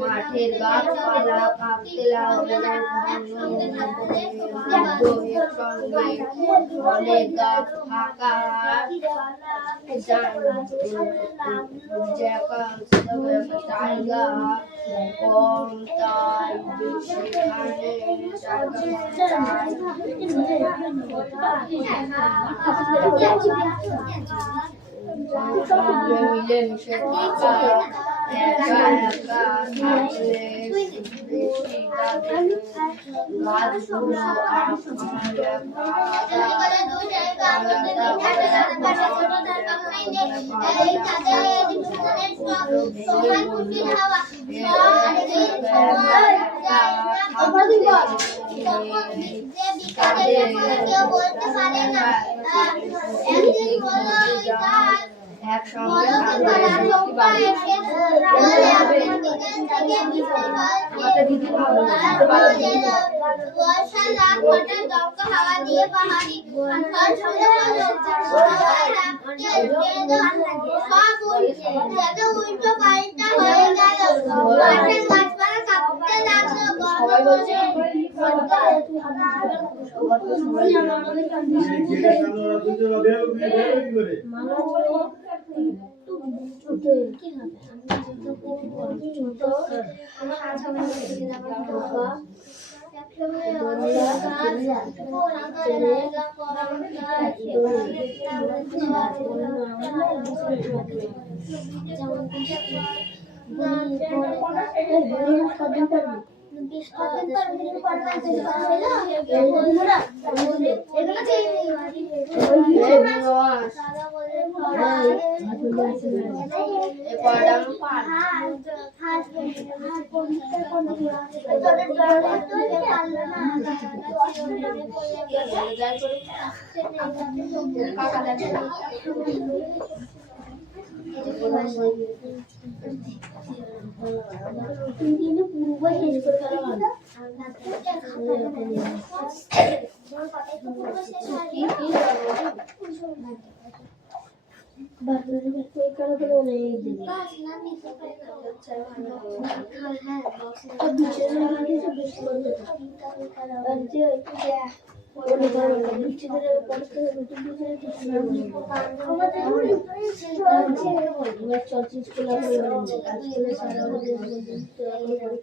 মাঠের গাছপালা কাঁপতে লাগলো, অনেক গাছ ফাঁকা জায়গা কম, তাই সেখানে মিলেমিশে থাকা একা একা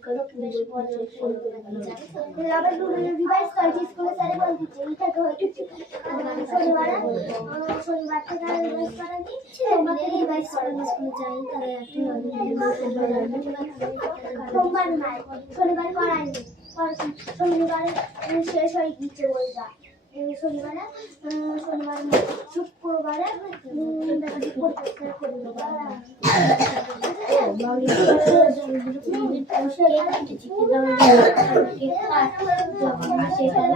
থাকলে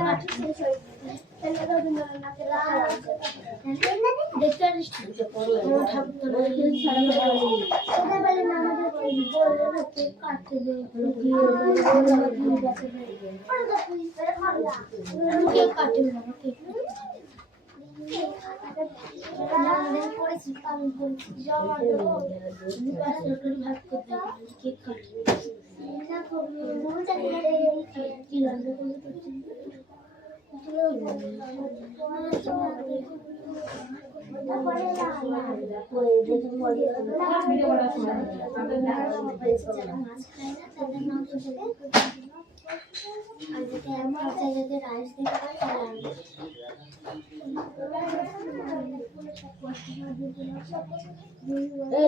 গাছগুলো করেছি আমি করেছি জমা দেবো সরকারি ভাগ করতে কেক কাটি না করবো মনে জানি না কি রান্না করবো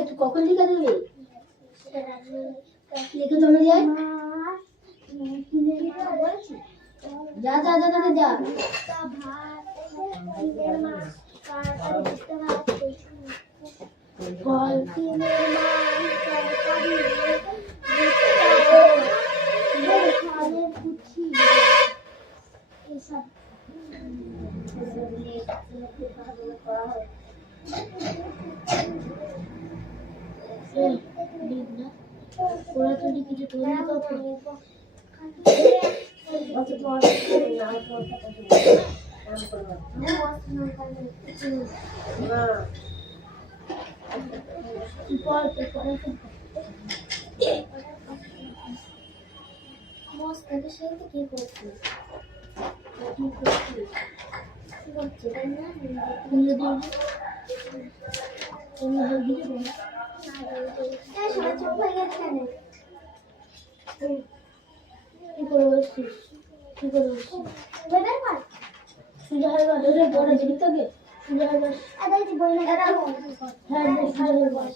তুই কখন লিখে দিবি লিখে জমা যায় যা যা যা যা যা ওরা তো কিছু ধরে কি করে বসছিস কি করে বসছিস সুজা হয়ে গেল রে বড় জিনিস থেকে সুজা হয়ে গেল হ্যাঁ সুজা হয়ে গেল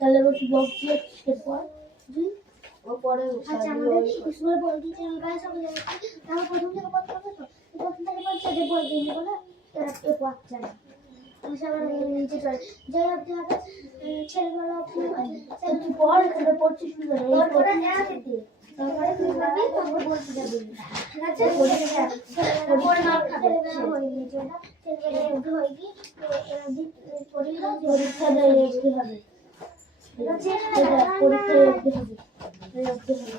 তাহলে বলছি বক্স পর পরে আচ্ছা আমাদের স্কুলে বলছি যে আমরা সব তাহলে প্রথম থেকে কত হবে তো প্রথম থেকে বলছে যে বই দিই বলে এরা একটু বাচ্চা না সবার নিচে চলে যাই আপনি হবে ছেলেবেলা তুই পড় এখানে পড়ছিস তারপরে তারপরে তুই পাবি তারপর বলতে যাবি ঠিক আছে ছেলেবেলা হয়নি যেটা ছেলেবেলা একটু হয়ে কি পরীক্ষা দেয় একটু হবে পরীক্ষা একটু হবে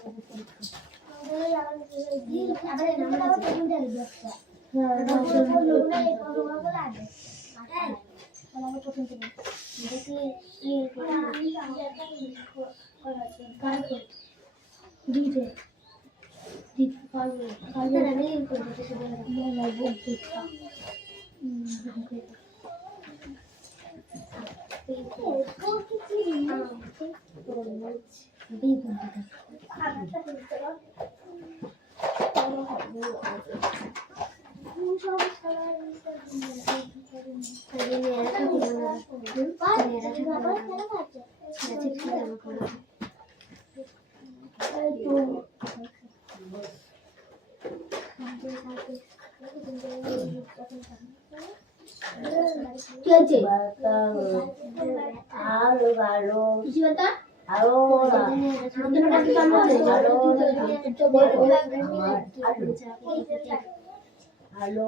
হ্যালো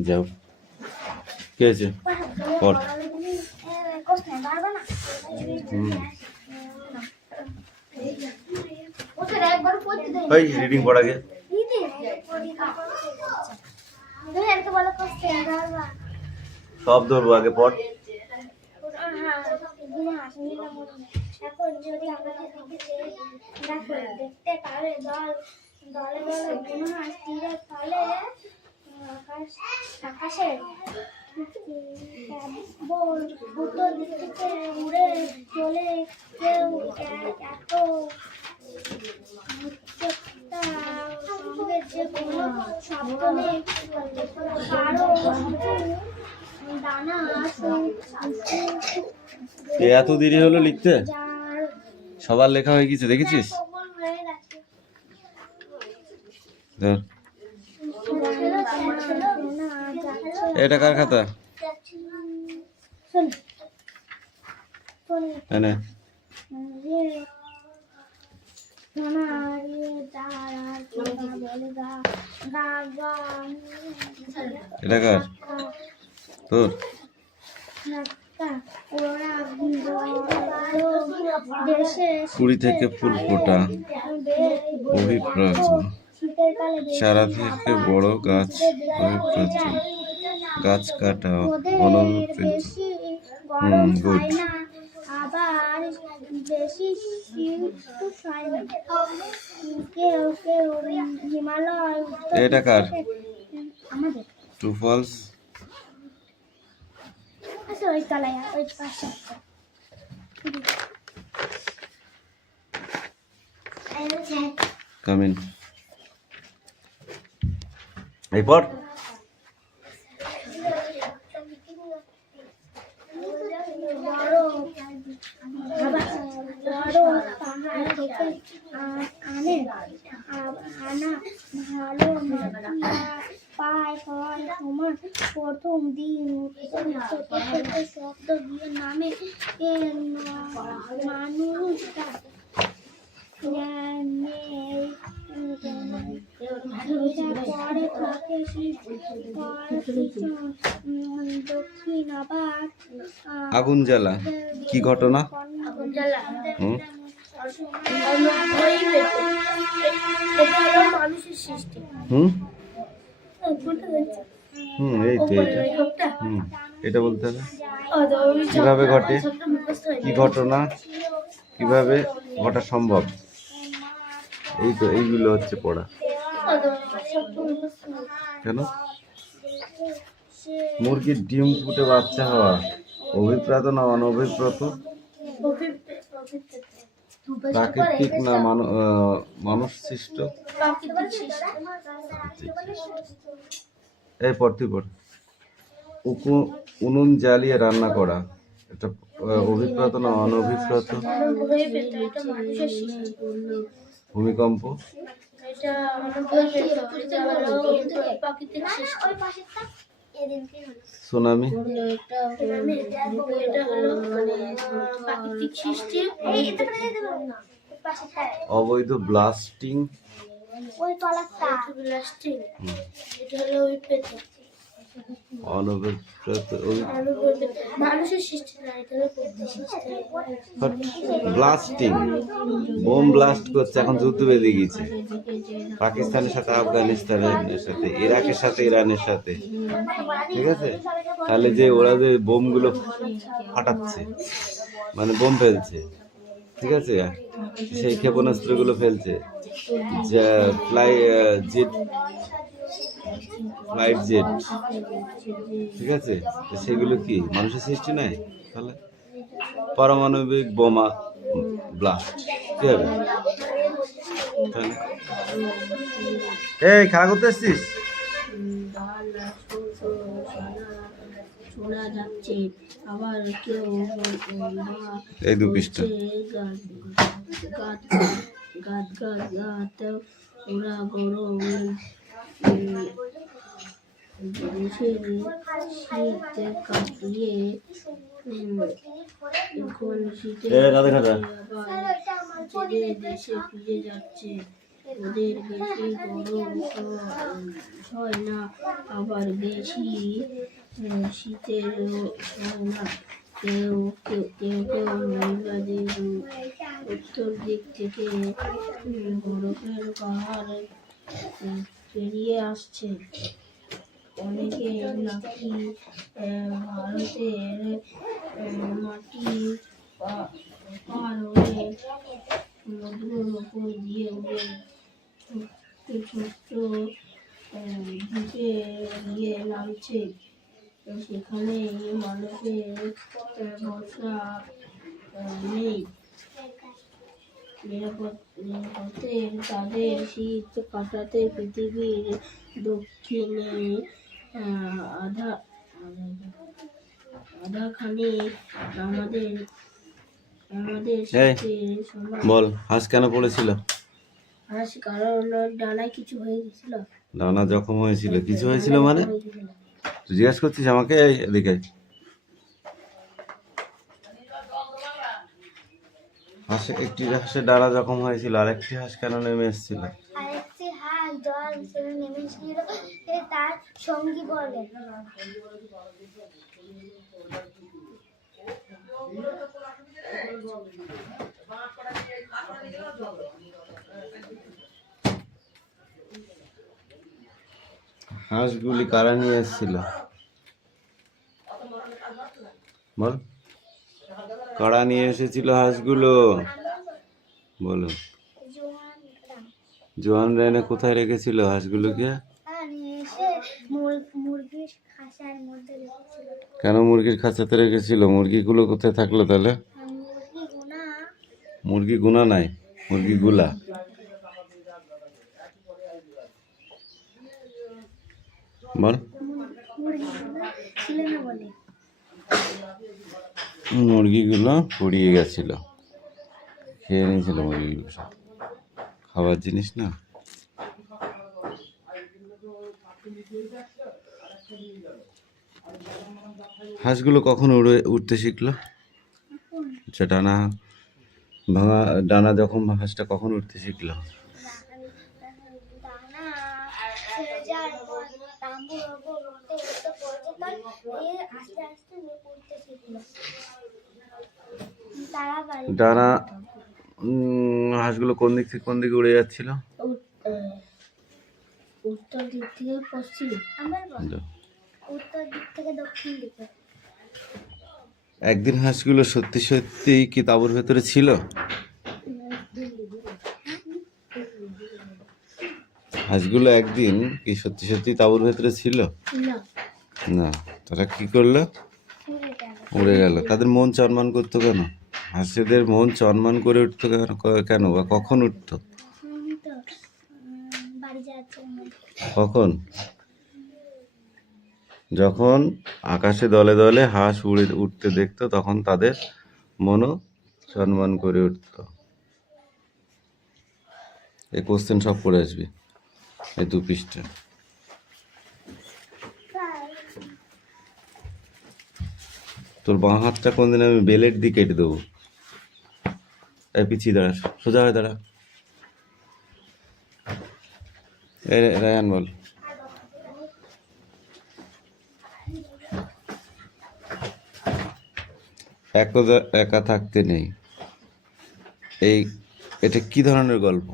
যাও কি আছে পড় ভাই রিডিং পড় আগে সব ধরবো আগে পড় এখন যদি আমাদের দেখতে পারে দলে দলে বুনোহাঁস তীরে ফলে আকাশে উত্তর দিক থেকে উড়ে কেউ এত উচ্চতা সঙ্গে যে কোনো শব্দ নেই, কারো দানা এত দেরি হলো লিখতে? যার সবার লেখা হয়ে গেছে, দেখেছিস? কোমল হয়ে গেছে। ধর। এটা কার খাতা? শোন শোন এনে এটা কার? তোর? কুড়ি থেকে ফুল ফোটা, অভিপ্রাত, চারা থেকে বড় গাছ, অভিপ্রাত, গাছ কাটা, অনভিপ্রেত। গুড। আবার বেশি শীত হয় না। কেউ কেউ হিমালয় এটা কার? আমাদের ট্রু ফলস? আচ্ছা ওই তলায় ওই পাশে কাম ইন। এই পর। পাহাড় থেকে আনা ভালো পায় হওয়ার সময় প্রথম দিন শব্দ দিয়ে নামে মানুষটা পরে থাকে দক্ষিণ আবার আগুন জ্বালা কি ঘটনা? হুম মানুষের সৃষ্টি। হুম এই তো এটা। এটা বলতে হবে কিভাবে ঘটে, কি ঘটনা কিভাবে ঘটা সম্ভব, এই তো এইগুলো হচ্ছে পড়া। কেন? মুরগির ডিম ফুটে বাচ্চা হওয়া অভিপ্রাত না অনভিপ্রাত? প্রাকৃতিক না মানুষ সৃষ্ট? এই পর তুই পর। উনুন জ্বালিয়ে রান্না করা, এটা অভিপ্রাত না অনভিপ্রাত? ভূমিকম্প? সুনামি? অবৈধ ব্লাস্টিং? অনভিপ্রাত? ব্লাস্টিং, বোম ব্লাস্ট করছে, এখন যুদ্ধ বেঁধে গেছে পাকিস্তানের সাথে, আফগানিস্তানের সাথে, ইরাকের সাথে, ইরানের সাথে, ঠিক আছে? তাহলে যে ওরা যে বোমগুলো ফাটাচ্ছে, মানে বোম ফেলছে, ঠিক আছে, সেই ক্ষেপণাস্ত্রগুলো ফেলছে, ফ্লাইট জেট, ঠিক আছে, তো সেগুলো কি মানুষের সৃষ্টি নয়? তাহলে পারমাণবিক বোমা ব্লাস্ট কি হবে? এই খেলা করতে এসছিস? শোনা যাচ্ছে আবার কেউ এই দু পৃষ্ঠা ওরা গরম শীতে কাটিয়ে এখন শীতে দেশে ফিরে যাচ্ছে। ওদের বেশি গরম হয় না, আবার বেশি শীতের হয় না। কেউ কেউ মহিলাদের উত্তর দিক থেকে বরফের পাহাড় পেরিয়ে আসছে। অনেকে নাকি ভারতের মাটি পার হয়ে সমুদ্রের উপর দিয়ে উড়ে ছোট্ট দ্বীপে গিয়ে নামছে। সেখানে মানুষের বসা নেই। নিরাপদে তাদের শীত কাটাতে পৃথিবীর দক্ষিণে আধা আধাখানি আমাদের আমাদের সাথে সমান। বল, হাঁস কেন পড়েছিল? হাঁস কারণ ডানায় কিছু হয়ে গেছিল। ডানা জখম হয়েছিল? কিছু হয়েছিল মানে? হয়েছিল। তুই জিজ্ঞাসা করছিস আমাকে? এই, এদিকে আয়। একটি হাঁসের ডানা জখম হয়েছিল, আর একটি হাঁস কেন নেমে এসেছিল? আরেকটি হাঁস জল হিসেবে নেমেছিল, তার সঙ্গী বলে। হাঁসগুলি কারা নিয়ে এসেছিল? বল, কারা নিয়ে এসেছিল হাঁসগুলো? বলো। জোয়ান রায়না কোথায় রেখেছিল হাঁসগুলোকে? মুরগির খাঁচার মধ্যে রেখেছিল। কেন মুরগির খাঁচাতে রেখেছিল? মুরগিগুলো কোথায় থাকলো তাহলে? মুরগি গুনা নাই, মুরগিগুলা। বল। মুরগিগুলো পড়িয়ে গেছিল, খেয়ে নিয়েছিল মুরগিগুলো সব। খাবার জিনিস না। হাঁসগুলো কখন উঠতে শিখলো? আচ্ছা, ডানা ভাঙা, ডানা যখন হাঁসটা কখন উঠতে শিখলো? ডানা হাঁসগুলো কোন দিক থেকে কোন দিকে উড়ে যাচ্ছিল? উত্তর দিক থেকে পশ্চিম। উত্তর দিক থেকে দক্ষিণ দিকে। একদিন হাঁসগুলো সত্যি সত্যি কি তাঁবুর ভেতরে ছিল? হাঁসগুলো একদিন কি সত্যি সত্যি তাঁবুর ভেতরে ছিল? না। তারা কি করলো? উড়ে গেল। তাদের মন চনমান করতো কেন? হাঁসেদের মন চনমান করে উঠতো কেন বা কখন উঠতো? কখন? যখন আকাশে দলে দলে হাঁস উঠতে দেখতো, তখন তাদের মনও চনমান করে উঠতো। এই কোশ্চেন সব পড়ে আসবি, এই 2 পৃষ্ঠা। তোর বাঁ হাতটা কোনদিন আমি বেলের দিয়ে কেটে দেবো। এই পিছিয়ে দাঁড়া, সোজা হয়ে দাঁড়া। রায়ান বল। একদা একা থাকতে নেই, এটা কি ধরনের গল্প?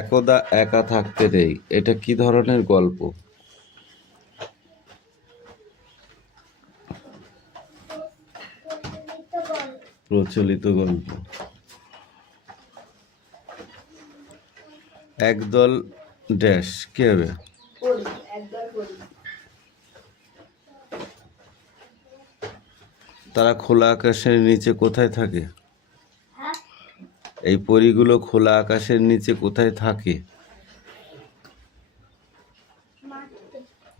একদা একা থাকতে নেই, এটা কি ধরনের গল্প? প্রচলিত গল্প। একদল ড্যাশ কি হবে? তারা খোলা আকাশের নিচে কোথায় থাকে? এই পরীগুলো খোলা আকাশের নিচে কোথায় থাকে?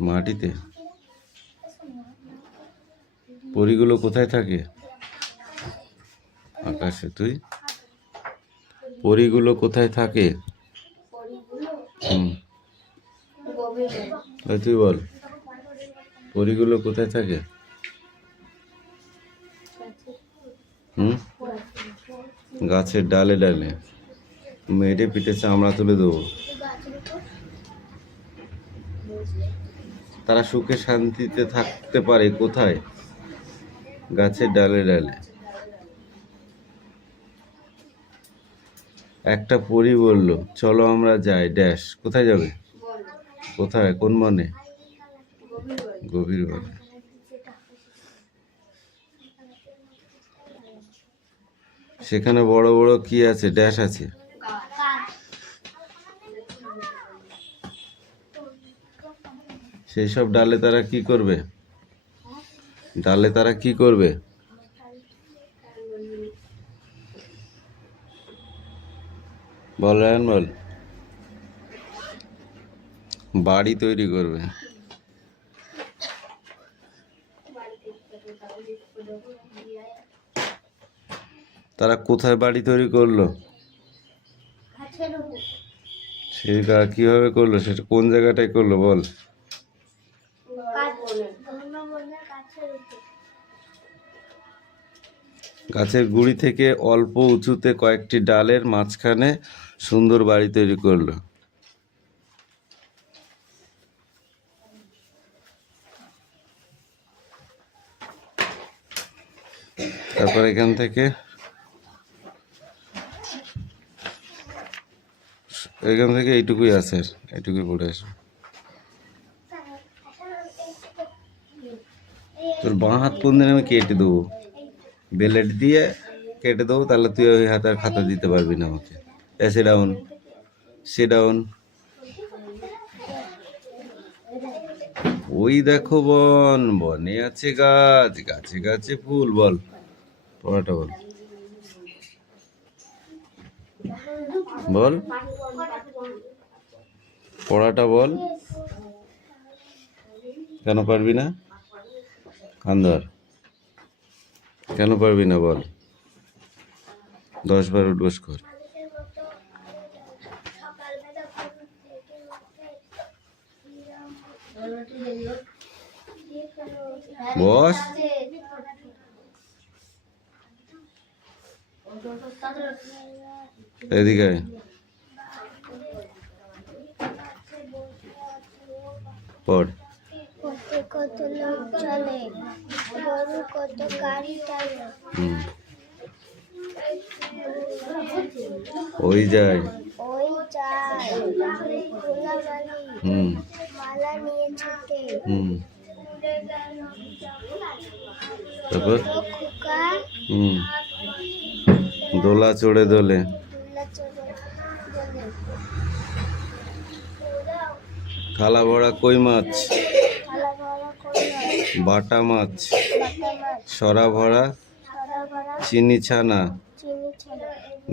মাটিতে। পরীগুলো কোথায় থাকে? আকাশে। তুই? পরীগুলো কোথায় থাকে? তুই বল, পরীগুলো কোথায় থাকে? গাছের ডালে ডালে। মেয়েটে পিঠে চামড়া তুলে দেবো। তারা সুখে শান্তিতে থাকতে পারে কোথায়? গাছের ডালে ডালে। একটা পরী বলল, চলো আমরা যাই ড্যাশ। কোথায় যাবে? কোথায়? কোন বনে? গভীর বনে। সেখানে বড় বড় কি আছে? ড্যাশ আছে। সেই সব ডালে তারা কি করবে? ডালে তারা কি করবে? বল রায়ন বল। বাড়ি তৈরি করবে। তারা কোথায় বাড়ি তৈরি করলো? গাছের উপর। সেটা কিভাবে করলো, সেটা কোন জায়গাটায় করলো বল? ঘন বনে গাছের উপর। গাছের গুড়ি থেকে অল্প উঁচুতে কয়েকটি ডালের মাঝখানে সুন্দর বাড়ি তৈরি করলো। তারপর এখান থেকে এইটুকুই আছে, এইটুকুই পড়ে আসে। তোর বাঁ হাত কোন দিন আমি কেটে দেবো, বেলেট দিয়ে কেটে দেবো, তাহলে তুই ওই হাতে আর খাতা দিতে পারবি না আমাকে। সে ডাউন, সে ডাউন। ওই দেখো বন, বনে আছে গাছ, গাছে গাছে ফুল। বল পড়াটা বল, বল পড়াটা বল। কেন পারবি না? কান্দর কেন পারবি না বল? 10 বার উঠবোস কর। সকালবেলা ঘুম থেকে উঠে বস, এদিকে আয়। পড়। পথে কত লোক চলে, গরু কত গাড়ি টানে। হুম, ওই যায়। ওই যায় গোলাবালি, হুম মালা নিয়ে ছুটে। হুম তারপর ছোট খোকা হুম দোলা চড়ে দোলে। দুলা চড়ে বলে। থালা ভরা কই মাছ, থালা ভরা কই মাছ, বাটা মাছ, বাটা মাছ, সরা ভরা সারা ভরা চিনি ছানা, চিনি ছানা।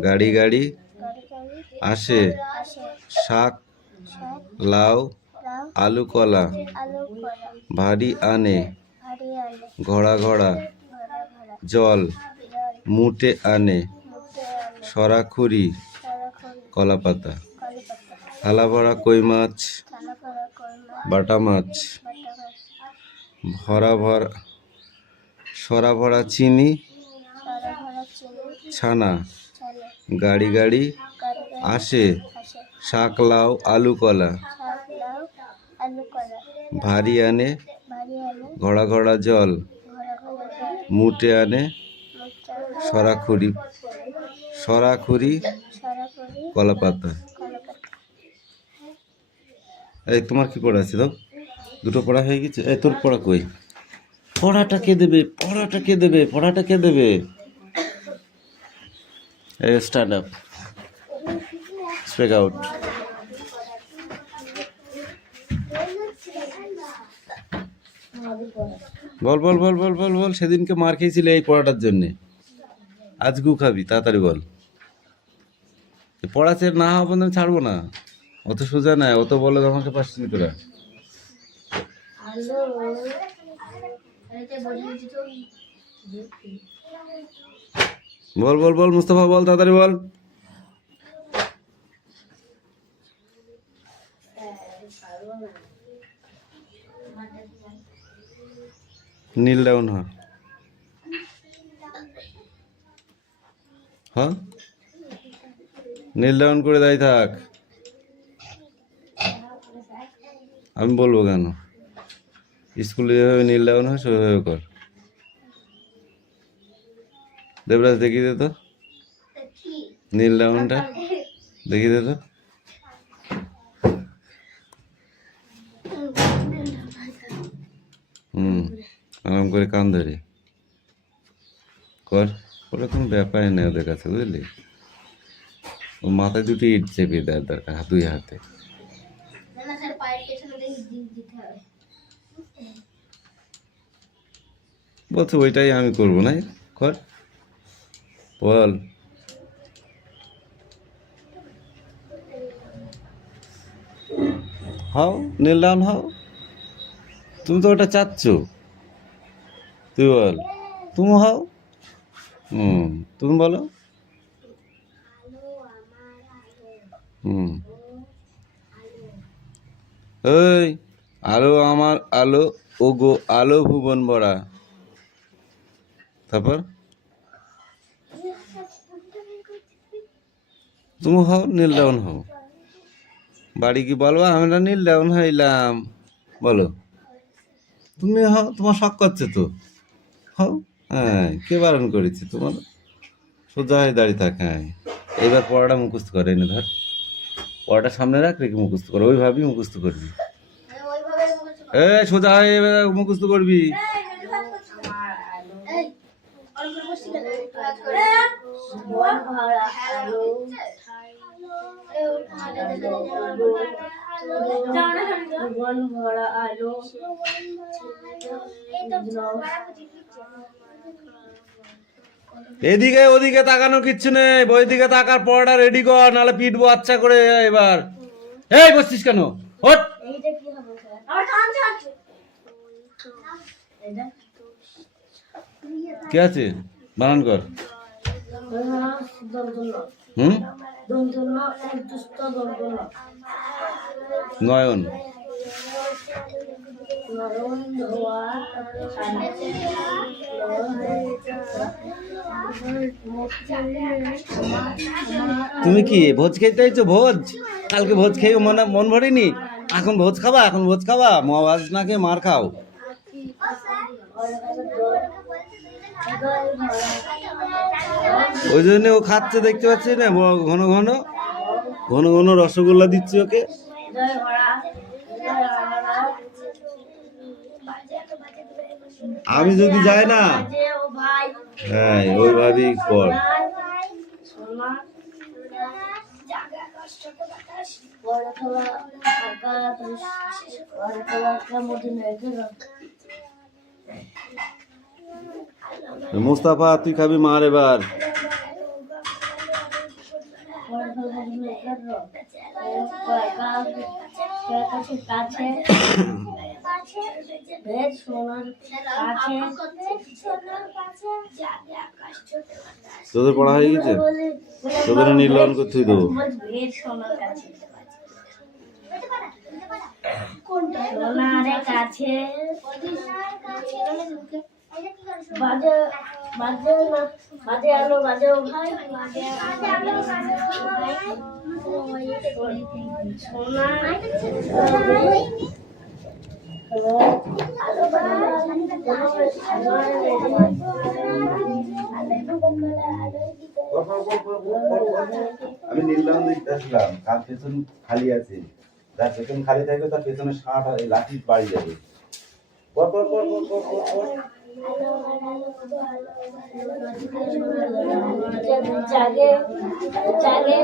গাড়ি গাড়ি গাড়ি গাড়ি আসে, আসে, শাক শাক লাউ লাউ আলু কলা আলু কলা ভারী আনে, ভারী আনে। ঘোড়া ঘোড়া ঘোড়া ঘোড়া জল জল মুটে আনে, মুখে আনে। সরাখুরি সারাক্ষণ কলা পাতা। কলি পাতা। থালা ভরা কই মাছ, থালা ভরা কই মাছ, বাটা মাছ, বাটা মাছ, ভরা ভরা সরা ভরা চিনি সারা ভরা চিনি ছানা, ছানা। গাড়ি গাড়ি গাড়ি গাড়ি আসে, আসে, শাক লাউ আলু কলা শাক লাউ আলু কলা ভারী আনে, ভারী আনে। ঘোড়া ঘোড়া জল ঘোড়া ঘোড়া জল মুটে আনে, মুচা সরাখুরি সরাখুরি সারাক্ষণই কলা পাতা। কলা পাতা। এই তোমার কি পড়া আছে? দাও, দুটো পড়া হয়ে গেছে। এই তোর পড়া কই? পড়াটা কে দেবে? পড়াটা কে দেবে? পড়াটা কে দেবে? এই স্ট্যান্ড আপ, স্পিক আউট। বল বল বল বল বল বল। সেদিনকে মার খেয়েছিলে এই পড়াটার জন্যে, আজ গু খাবি, তাড়াতাড়ি বল। পড়া চেয়ে না হওয়া পর্যন্ত ছাড়বো না। অত সোজা নাই, অত বলে আমাকে পারছিস তোরা। বল বল বল মুস্তাফা, বল তাড়াতাড়ি বল। নীল ডাউন হ, হ্যাঁ নীল ডাউন করে দাঁড়িয়ে থাক। আমি বলবো কেন? স্কুলে যেভাবে নীল ডাউন হয় সেভাবে কর। দেবরাজ দেখিয়ে দে তো নীল ডাউনটা, দেখিয়ে দে তো। আরাম করে কান ধরে কর। ওরা কোনো ব্যাপারই নেই ওদের কাছে, বুঝলি? ও মাথায় দুটো ইট চেপে দেয় দরকার, দুই হাতে। বলছে ওইটাই আমি করবো না, কর বল। হও, নীল ডাউন হও, তুমি তো ওটা চাচ্ছ, তুই বল, তুমি হও। তুমি বলো। এই আলো আমার আলো, ও গো আলো ভুবন বড়া। তারপর তুমি হও, নীল ডাউন হও। বাড়ি কি বলবো আমরা নীল ডাউন হইলাম, বলো। তুমি হও, তোমার শখ করছে তো, হও। হ্যাঁ, কে বারণ করেছে তোমার? সোজা হয়ে দাঁড়িয়ে থাক। হ্যাঁ, এইবার পড়াটা মুখস্থ করে এনে ধর, পড়াটা সামনে রাখ, রেখে মুখস্থ করো, ওইভাবেই মুখস্থ করবি। সোজা হয়ে এবার মুখস্থ করবি। এদিকে ওদিকে তাকানো কিচ্ছু নেই, বই দিকে তাকার, পড়াটা রেডি কর, নাহলে পিটবো আচ্ছা করে। এবার এই বসছিস কেন? ওঠ। কি আছে বানান কর। নয়ন, তুমি কি ভোজ খেতে চাইছো? ভোজ কালকে ভোজ খেয়ে মন ভরেনি, এখন ভোজ খাবা? এখন ভোজ খাবা? মাছ না খেয়ে মার খাও। ওই জন্য ও খাচ্ছে, দেখতে পাচ্ছি না, ঘন ঘন ঘন ঘন রসগোল্লা দিচ্ছি ওকে। আমি যদি যাই না, হ্যাঁ ওইভাবেই কর। মুস্তাফা তুই খাবি মার এবার। তোদের পড়া হয়ে গেছে? তোদের নির্লন করতে দেবো। বাজে বাজে বাজে আলো বাজে ও ভাই আমি নীললাম দেখতে আসলাম, কার পেছন খালি আছে, যার পেছন খালি থাকবে তার পেছনে ষাট লাঠি বাড়ি যাবে। জাগে জাগে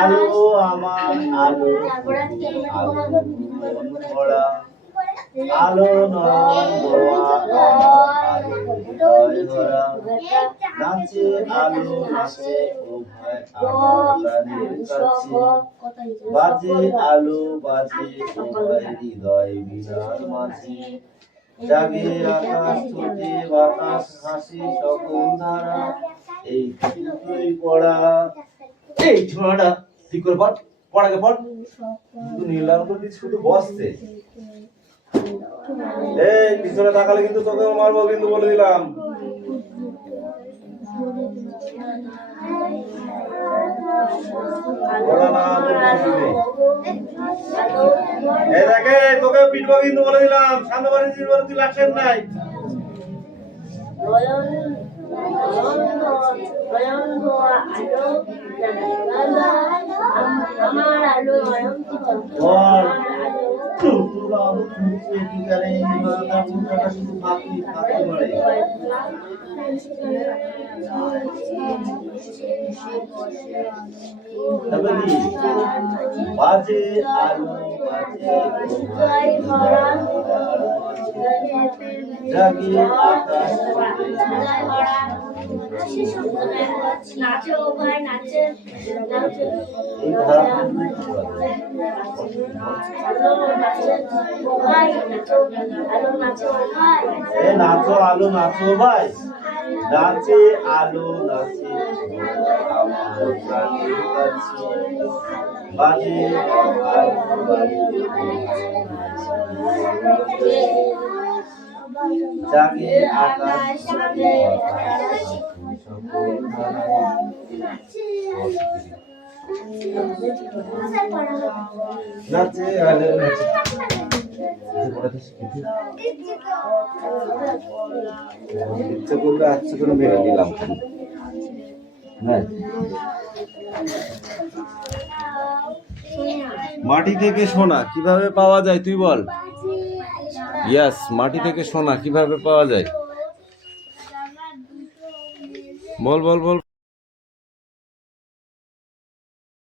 আলো আমার আলো, আলো আলো নয় নাচে আলো নাচে, ও ভাই বাজে আলো বাজে, ও ভাই হৃদয় বিনার মাঝে। জাগে আকাশ ছোটে বাতাস হাসি সকল ধারা, এই তুই পড়া। এই ছোড়াটা ঠিক করে পড়, পড়াকে পড়। শুধু নীলাম তো শুধু বসছে। এই পিছনে তাকালে কিন্তু তোকেও মারবো, কিন্তু বলে দিলাম। এই দেখে তোকে পিটবো কিন্তু বলে দিলাম, সামনে বাড়ি তুই লাগছেন নাই। বাজে আলো বাজে জাগে আকাশ নাচে ও ভাই নাচে নাচে এই ধারা এ নাচো আলো নাচো ভাই নাচে আলো নাচে আমার প্রাণের কাছে বাজে আলো বাজে জাগে আকাশ নাচে আলো নাচে ইচ্ছে করলে আচ্ছা করে মেরে দিলাম হ্যাঁ মাটি থেকে সোনা কিভাবে পাওয়া যায় তুই বল ইয়াস মাটি থেকে সোনা কিভাবে পাওয়া যায় বল বল বল